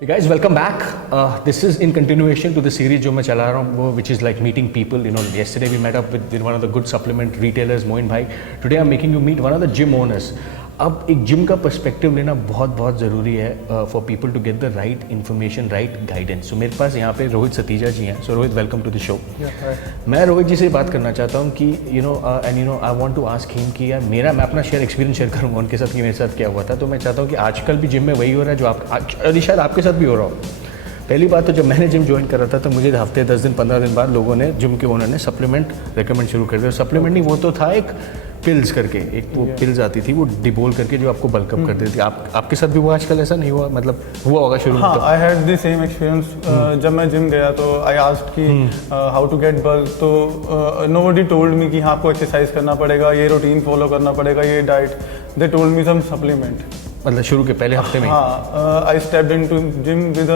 Hey guys, welcome back. This is in continuation to the series जो मैं चला रहा हूँ, which is like meeting people. You know, yesterday we met up with one of the good supplement retailers, Moin Bhai. Today I'm making you meet one of the gym owners. अब एक gym का perspective लेना बहुत बहुत ज़रूरी है for people to get the right information, right guidance. So मेरे पास यहाँ पे रोहित सतीजा जी हैं. So Rohit, welcome to the show. मैं रोहित जी से बात करना चाहता हूँ कि I want to ask him कि यार मैं अपना एक्सपीरियंस शेयर करूँगा उनके साथ कि मेरे साथ क्या हुआ था. तो मैं चाहता हूँ कि आजकल भी जिम में वही हो रहा है जो आप शायद आपके साथ भी हो रहा हो. पहली बात तो जब मैंने जिम ज्वाइन करा था तो मुझे हफ्ते 10 दिन 15 दिन बाद लोगों ने, जिम के ओनर ने सप्लीमेंट रेकमेंड शुरू कर दिया. सप्लीमेंट नहीं, वो तो था एक पिल्स करके, एक वो पिल्स आती थी वो डिबोल करके जो आपको बल्कअप कर देती थी. आपके साथ भी हुआ? आजकल ऐसा नहीं हुआ, मतलब हुआ होगा शुरू में. हाँ, I had the same experience. जब मैं जिम गया तो आई आस्क्ड कि हाउ टू गेट बल्क. तो नोबडी टोल्ड मी कि हाँ आपको एक्सरसाइज करना पड़ेगा, ये रूटीन फॉलो करना पड़ेगा, ये diet. They told me some supplement. मतलब शुरू के पहले हफ्ते में? हाँ, I stepped into gym with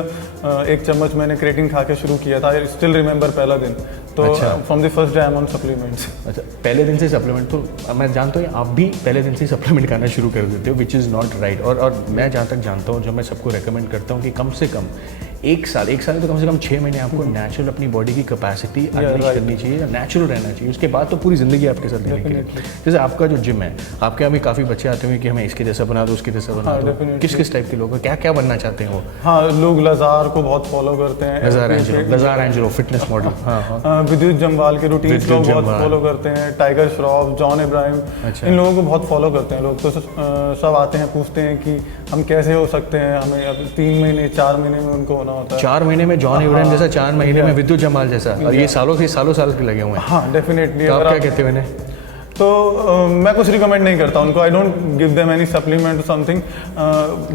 एक चम्मच मैंने क्रेटिन खा के शुरू किया था. आई स्टिल रिमेंबर पहला दिन. तो from the first day I am on supplements. अच्छा, पहले दिन से सप्लीमेंट. तो मैं जानता हूँ आप भी पहले दिन से सप्लीमेंट खाना शुरू कर देते हो, विच इज़ नॉट राइट. और मैं जहाँ तक जानता हूँ, जो मैं सबको रेकमेंड करता हूँ कि कम से कम एक साल तो कम से कम 6 महीने आपको नेचुरल अपनी बॉडी की कैपेसिटी अनलीश करनी चाहिए, या नेचुरल रहना चाहिए. उसके बाद तो पूरी ज़िंदगी आपके साथ रहने के लिए. जैसे आपका जो जिम है, आपके यहाँ भी काफ़ी बच्चे आते होंगे कि हमें इसके जैसा बना दो, उसके जैसा बना दो. किस किस टाइप के लोग क्या क्या बनना चाहते हैं वो? हाँ, लोग लज़ार को बहुत फॉलो करते हैं. लज़ार एंजेलो फिटनेस मॉडल. हाँ, विद्युत जम्वाल के रूटीन्स को बहुत फॉलो करते हैं. टाइगर श्रॉफ, जॉन इब्राहिम, इन लोगों को बहुत फॉलो करते हैं लोग. तो सब आते हैं, पूछते हैं कि हम कैसे हो सकते हैं. हमें अब 3 महीने 4 महीने में उनको होना होता है. 4 महीने में जॉन इब्राहिम जैसा, 4 महीने में विद्युत जमाल जैसा, और ये सालों के लगे हुए हैं. हाँ, डेफिनेटली. तो आप क्या कहते हो इन्हें? तो मैं कुछ रिकमेंड नहीं करता उनको. I don't give them any supplement और समथिंग.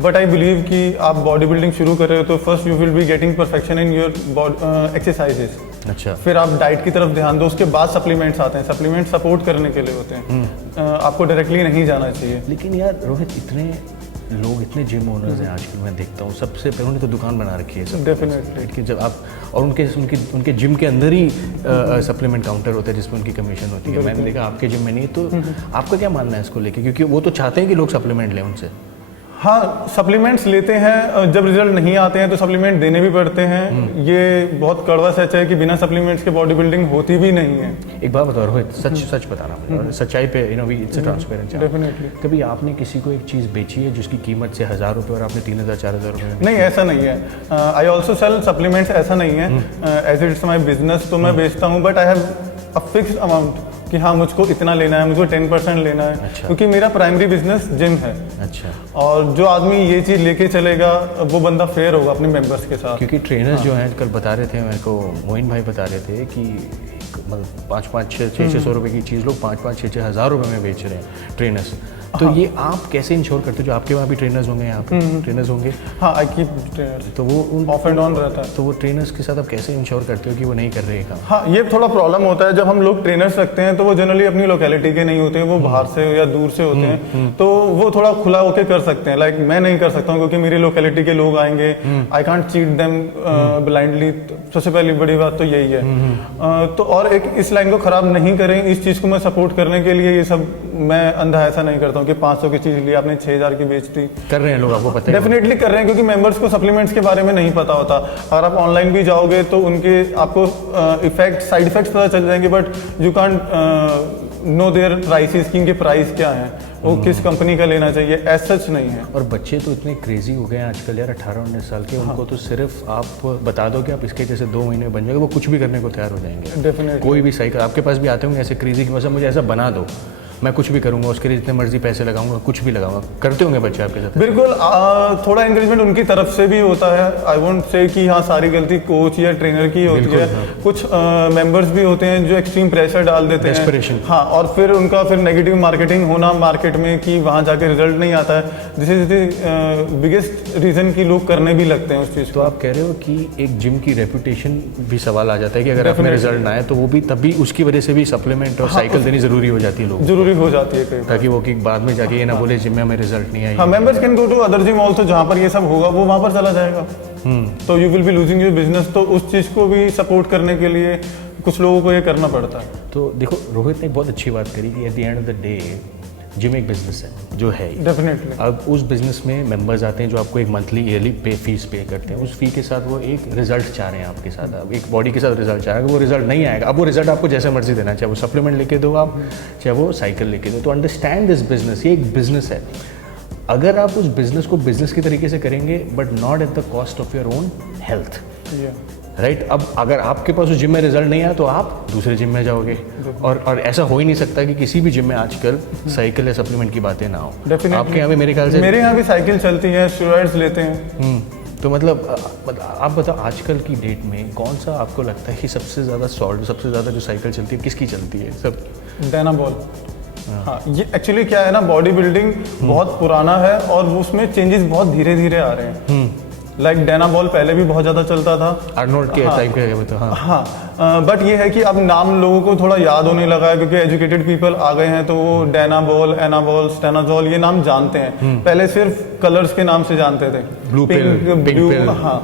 बट आई बिलीव कि आप बॉडी बिल्डिंग शुरू कर रहे हो तो first you will be getting perfection in your exercises. अच्छा, फिर आप डाइट की तरफ ध्यान दो, उसके बाद सप्लीमेंट्स आते हैं. सप्लीमेंट सपोर्ट करने के लिए होते हैं. आपको डायरेक्टली नहीं जाना चाहिए. लेकिन यार रोहित, इतने जिम ओनर्स हैं आजकल, मैं देखता हूँ सबसे पहले उन्होंने तो दुकान बना रखी है सब. डेफिनेटली. जब आप और उनके जिम के अंदर ही सप्लीमेंट काउंटर होता है जिसमें उनकी कमीशन होती है. मैंने देखा आपके जिम में नहीं. तो आपका क्या मानना है इसको लेके? क्योंकि वो तो चाहते हैं कि लोग सप्लीमेंट लें उनसे. हाँ, सप्लीमेंट्स लेते हैं. जब रिजल्ट नहीं आते हैं तो सप्लीमेंट देने भी पड़ते हैं. ये बहुत कड़वा सच है कि बिना सप्लीमेंट्स के बॉडी बिल्डिंग होती भी नहीं है. एक बात बताओ रोहित, सच बताना पड़ेगा, सच्चाई पे इट्स ट्रांसपेरेंट. डेफिनेटली. कभी आपने किसी को एक चीज़ बेची है जिसकी कीमत से 1000 रुपये और आपने 3000-4000 रुपये? नहीं, ऐसा नहीं है. I also sell supplements. ऐसा नहीं है. एज इट्स माई बिजनेस तो मैं बेचता हूँ, but I have a fix amount कि हाँ मुझको इतना लेना है, मुझको 10% लेना है. अच्छा. क्योंकि मेरा प्राइमरी बिजनेस जिम है. अच्छा. और जो आदमी ये चीज़ लेके चलेगा वो बंदा फेयर होगा अपने मेंबर्स के साथ. क्योंकि ट्रेनर्स जो हैं कल बता रहे थे मेरे को, मोइन भाई बता रहे थे कि मतलब 5-600 रुपये की चीज़ लोग 5-6 हज़ार रुपये में बेच रहे हैं ट्रेनर्स. तो ये आप कैसे इंश्योर करते हो? जो आपके वहाँ भी ट्रेनर्स होंगे, यहाँ पे ट्रेनर्स होंगे. हाँ, आई कीप ट्रेनर्स. तो वो ऑफ एंड ऑन रहता है. तो वो ट्रेनर्स के साथ आप कैसे इंश्योर करते हो कि वो नहीं कर रहे काम? हाँ, ये थोड़ा प्रॉब्लम होता है. जब हम लोग ट्रेनर्स रखते हैं तो वो जनरली अपनी लोकेलिटी के नहीं होते हैं, वो बाहर से या दूर से होते हैं. तो वो थोड़ा खुला होके कर सकते हैं. लाइक मैं नहीं कर सकता हूँ क्योंकि मेरी लोकेलिटी के लोग आएंगे. I can't cheat them blindly. सबसे पहली बड़ी बात तो यही है. तो और एक इस लाइन को खराब नहीं करें, इस चीज़ को मैं सपोर्ट करने के लिए ये सब मैं अंधा ऐसा नहीं करता हूँ कि 500 की चीज़ ली आपने 6000 की बेच दी. कर रहे हैं लोग, आपको पता है? डेफिनेटली कर रहे हैं, क्योंकि मेंबर्स को सप्लीमेंट्स के बारे में नहीं पता होता. अगर आप ऑनलाइन भी जाओगे तो उनके आपको साइड इफेक्ट्स पता चल जाएंगे, but you can't know their prices कि इनके प्राइस क्या हैं, वो किस कंपनी का लेना चाहिए. ऐसा सच नहीं है. और बच्चे तो इतने क्रेजी हो गए हैं आजकल यार, 18-19 साल के. उनको तो सिर्फ आप बता दो कि आप इसके जैसे 2 महीने बन जाएंगे, वो कुछ भी करने को तैयार हो जाएंगे. डेफिनेटली. कोई भी साइकिल आपके पास भी आते होंगे ऐसे क्रेजी की, वैसा मुझे ऐसा बना दो, मैं कुछ भी करूंगा, उसके लिए जितने मर्जी पैसे लगाऊंगा, कुछ भी लगाऊंगा. करते होंगे बच्चे आपके साथ? बिल्कुल. थोड़ा इंकरेजमेंट उनकी तरफ से भी होता है. आई वोंट से कि हाँ सारी गलती कोच या ट्रेनर की होती है. कुछ मेंबर्स भी होते हैं जो एक्सट्रीम प्रेशर डाल देते हैं. हाँ, और फिर उनका नेगेटिव मार्केटिंग होना मार्केट में कि वहाँ जाके रिजल्ट नहीं आता है. This is the biggest reason कि लोग करने भी लगते हैं उस चीज़. तो आप कह रहे हो कि एक जिम की रेपुटेशन भी सवाल आ जाता है कि अगर आपने रिजल्ट ना आए तो वो भी तभी उसकी वजह से भी सप्लीमेंट और साइकिल देनी जरूरी हो जाती है लोगों, जरूरी हो जाती है कई, ताकि वो कि बाद में जाके ये ना बोले जिम में हमें रिजल्ट नहीं आया. हाँ, members can go to other gym also, जहाँ पर ये सब होगा वो वहाँ पर चला जाएगा. तो you will be losing your business. तो उस चीज़ को भी सपोर्ट करने के लिए कुछ लोगों को ये करना पड़ता है. तो देखो, रोहित ने बहुत अच्छी बात करी कि at the end of the day gym एक बिजनेस है जो है ही। डेफिनेटली। अब उस बिजनेस में मेंबर्स आते हैं जो आपको एक मंथली ईयरली फीस पे करते हैं, उस फी के साथ वो एक रिजल्ट चाह रहे हैं आपके साथ, अब एक बॉडी के साथ रिजल्ट चाह रहे हैं, वो रिजल्ट नहीं आएगा। अब वो रिजल्ट आपको जैसे मर्जी देना, चाहे वो सप्लीमेंट लेके दो आप, चाहे वो साइकिल लेके दो। तो अंडरस्टैंड दिस बिजनेस, ये एक बिजनेस है। अगर आप उस बिजनेस को बिजनेस के तरीके से करेंगे but not at the cost of your own health, right. अब अगर आपके पास उस जिम में रिजल्ट नहीं आया तो आप दूसरे जिम में जाओगे, और ऐसा हो ही नहीं सकता कि किसी भी जिम में आजकल साइकिल या सप्लीमेंट की बातें ना हो। आपके यहाँ पे मेरे ख्याल से, मेरे यहाँ भी साइकिल चलती है, स्टेरॉइड्स लेते हैं। तो मतलब आप बताओ आजकल की डेट में कौन सा आपको लगता है कि सबसे ज़्यादा सॉल्ट, सबसे ज़्यादा जो साइकिल चलती है किसकी चलती है? सब डायनाबॉल। हाँ, ये एक्चुअली क्या है ना, बॉडी बिल्डिंग बहुत पुराना है और उसमें चेंजेस बहुत धीरे धीरे आ रहे हैं। लाइक डायनाबॉल पहले भी बहुत ज़्यादा चलता था, आर्नोल्ड के टाइम के बताओ। हाँ, बट ये है कि अब नाम लोगों को थोड़ा याद होने लगा है क्योंकि एजुकेटेड पीपल आ गए हैं, तो वो डायनाबॉल, एनाबॉल, स्टेनाजॉल ये नाम जानते हैं। पहले सिर्फ कलर्स के नाम से जानते थे, ब्लू पिल, पिंक पिल। हाँ,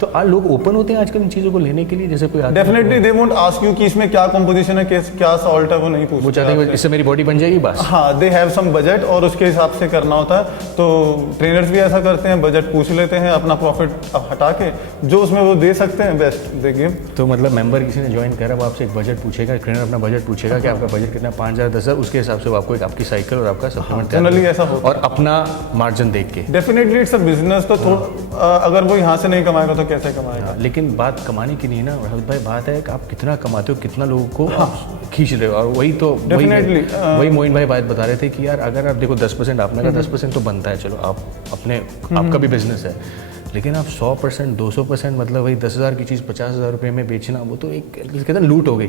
तो लोग ओपन होते हैं आजकल इन चीज़ों को लेने के लिए, जैसे कोई definitely they won't ask you कि इसमें क्या कंपोजिशन है, क्या सॉल्ट है, वो नहीं पूछते। वो चाहते हैं इससे मेरी बॉडी बन जाएगी बस। हाँ, दे हैव सम बजट और उसके हिसाब से करना होता है। तो ट्रेनर्स भी ऐसा करते हैं, बजट पूछ लेते हैं, अपना प्रॉफिट हटा के जो उसमें वो दे सकते हैं बेस्ट दे गिव। तो मतलब मेंबर किसी ने ज्वाइन करा, वो आपसे एक बजट पूछेगा, ट्रेनर अपना बजट पूछेगा कि आपका बजट कितना, 5,000 10,000, उसके हिसाब से वो आपको एक आपकी साइकिल और आपका सप्लीमेंट जनरली ऐसा होता और अपना मार्जिन देख के। डेफिनेटली इट्स अ बिजनेस, तो अगर वो यहाँ से नहीं कमाएगा तो कैसे कमाएगा। लेकिन बात कमाने की नहीं ना राहुल भाई, बात है कि आप कितना कमाते हो, कितना लोगों को खींच रहे हो। और वही तो वही मोइन भाई बात बता रहे थे कि यार अगर आप देखो 10% आपने कहा 10% तो बनता है, चलो आप अपने आपका भी बिजनेस है, लेकिन आप 100% 200% मतलब वही 10,000 की चीज़ 50,000 रुपये में बेचना, वो तो एक कहते हैं लूट हो गई।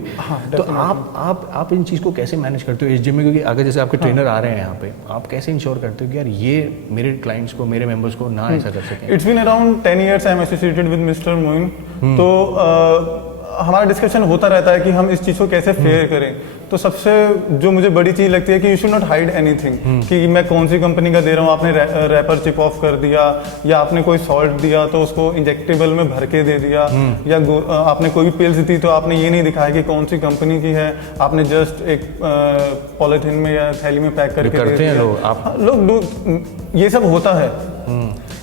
तो आप इन चीज़ को कैसे मैनेज करते हो इस जिम में? क्योंकि अगर जैसे आपके ट्रेनर आ रहे हैं यहाँ पे, आप कैसे इंश्योर करते हो कि यार ये मेरे क्लाइंट्स को, मेरे मेंबर्स को ना ऐसा कर सकें? It's been around 10 years I am associated with mister Moin. तो हमारा डिस्कशन होता रहता है कि हम इस चीज़ को कैसे फेयर करें। तो सबसे जो मुझे बड़ी चीज़ लगती है कि you should not hide anything, कि मैं कौन सी कंपनी का दे रहा हूँ। आपने रैपर चिप ऑफ कर दिया, या आपने कोई सॉल्ट दिया तो उसको इंजेक्टेबल में भर के दे दिया, या आपने कोई भी पिल्स दी तो आपने ये नहीं दिखाया कि कौन सी कंपनी की है, आपने जस्ट एक पॉलिथीन में या थैली में पैक करके करते हैं लोग ये सब होता है।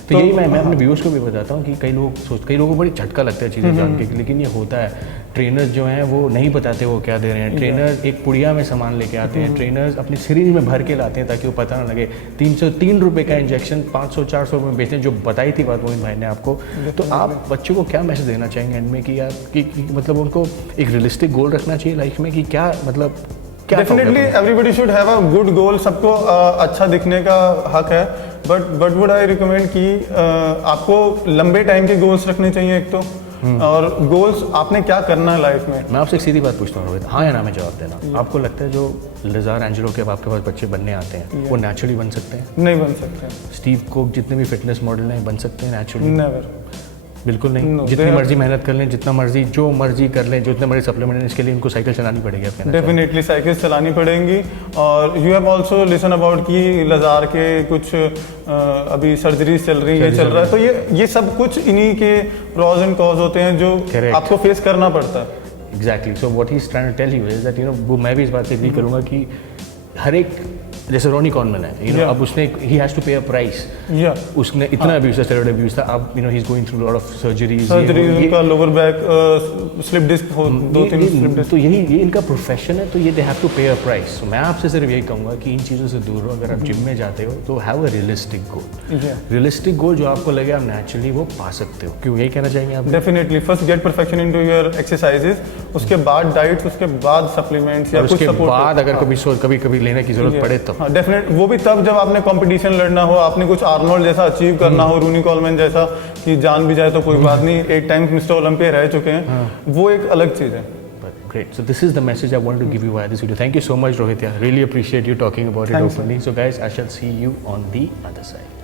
तो यही मैं अपने व्यूअर्स को भी बताता हूँ कि कई लोगों को बड़ी झटका लगता है चीज़ें जान के, लेकिन ये होता है। ट्रेनर्स जो हैं वो नहीं बताते वो क्या दे रहे हैं। ट्रेनर एक पुड़िया में सामान लेके आते हैं, ट्रेनर्स अपनी सीरीज में भर के लाते हैं ताकि वो पता ना लगे। 303 रुपये का इंजेक्शन 500-400 रुपये में बेचते हैं, जो बताई थी बात मोहित भाई ने आपको। तो आप बच्चों को क्या मैसेज देना चाहेंगे एंड में कि यार कि मतलब उनको एक रियलिस्टिक गोल रखना चाहिए लाइफ में, कि क्या मतलब क्या? Definitely everybody should have a good goal, सबको अच्छा दिखने का हक है, बट वुड आई रिकमेंड कि आपको लंबे टाइम के गोल्स रखने चाहिए एक तो, और गोल्स आपने क्या करना है लाइफ में। मैं आपसे एक सीधी बात पूछता हूँ रोहित, हाँ या ना में जवाब देना। आपको लगता है जो लिजार एंजेलो के अब आपके पास बच्चे बनने आते हैं वो नेचुरली बन सकते हैं? नहीं बन सकते। स्टीव कोक जितने भी फिटनेस मॉडल हैं बन सकते हैं नेचुरली? नेवर, बिल्कुल नहीं। जितनी मर्जी मेहनत कर लें, जितना मर्जी जो मर्जी कर लें, जितने मर्जी सप्लीमेंट, इसके लिए इनको साइकिल चलानी पड़ेगी। डेफिनेटली साइकिल चलानी पड़ेंगी। और you have also listen about कि लजार के कुछ अभी सर्जरीज चल रही है, चल रहा है, तो ये सब कुछ इन्हीं के प्रॉज एंड कॉज होते हैं जो आपको फेस करना पड़ता है। Exactly. So what he is trying to tell you is that वो मैं भी इस बात से एग्री करूँगा कि हर एक, जैसे रोनी कॉनमैन है, अब उसने ही हैज टू पे अ प्राइस। उसने इतना अब्यूज था, स्टेरॉइड अब्यूज था, अब he is going through lot of surgeries, उनका lower back slip disc 2-3 slip disc. तो ये इनका प्रोफेशन है, तो ये दे हैव टू पे अ प्राइस। मैं आपसे सिर्फ यही कहूँगा कि इन चीज़ों से दूर रहो। अगर आप जिम में जाते हो तो have a realistic goal, realistic गोल जो आपको लगे आप नेचुरली वो पा सकते हो। क्यों, यही कहना चाहेंगे आप? Definitely first get perfection into your exercises, उसके बाद डाइट, उसके बाद सप्लीमेंट्स, या कुछ उसके बाद अगर कभी लेने की जरूरत पड़े तो डेफिनेट, वो भी तब जब आपने कंपटीशन लड़ना हो, आपने कुछ आर्नोल्ड जैसा अचीव करना हो, रूनी कॉलमैन जैसा, कि जान भी जाए तो कोई बात नहीं, 8 टाइम्स मिस्टर ओलंपिया रह चुके हैं, वो एक अलग चीज़ है। Great. So this is the message I wanted to give you via this video. Thank you so much, Rohit. I really appreciate you talking about it openly. So guys, I shall see you on the other side.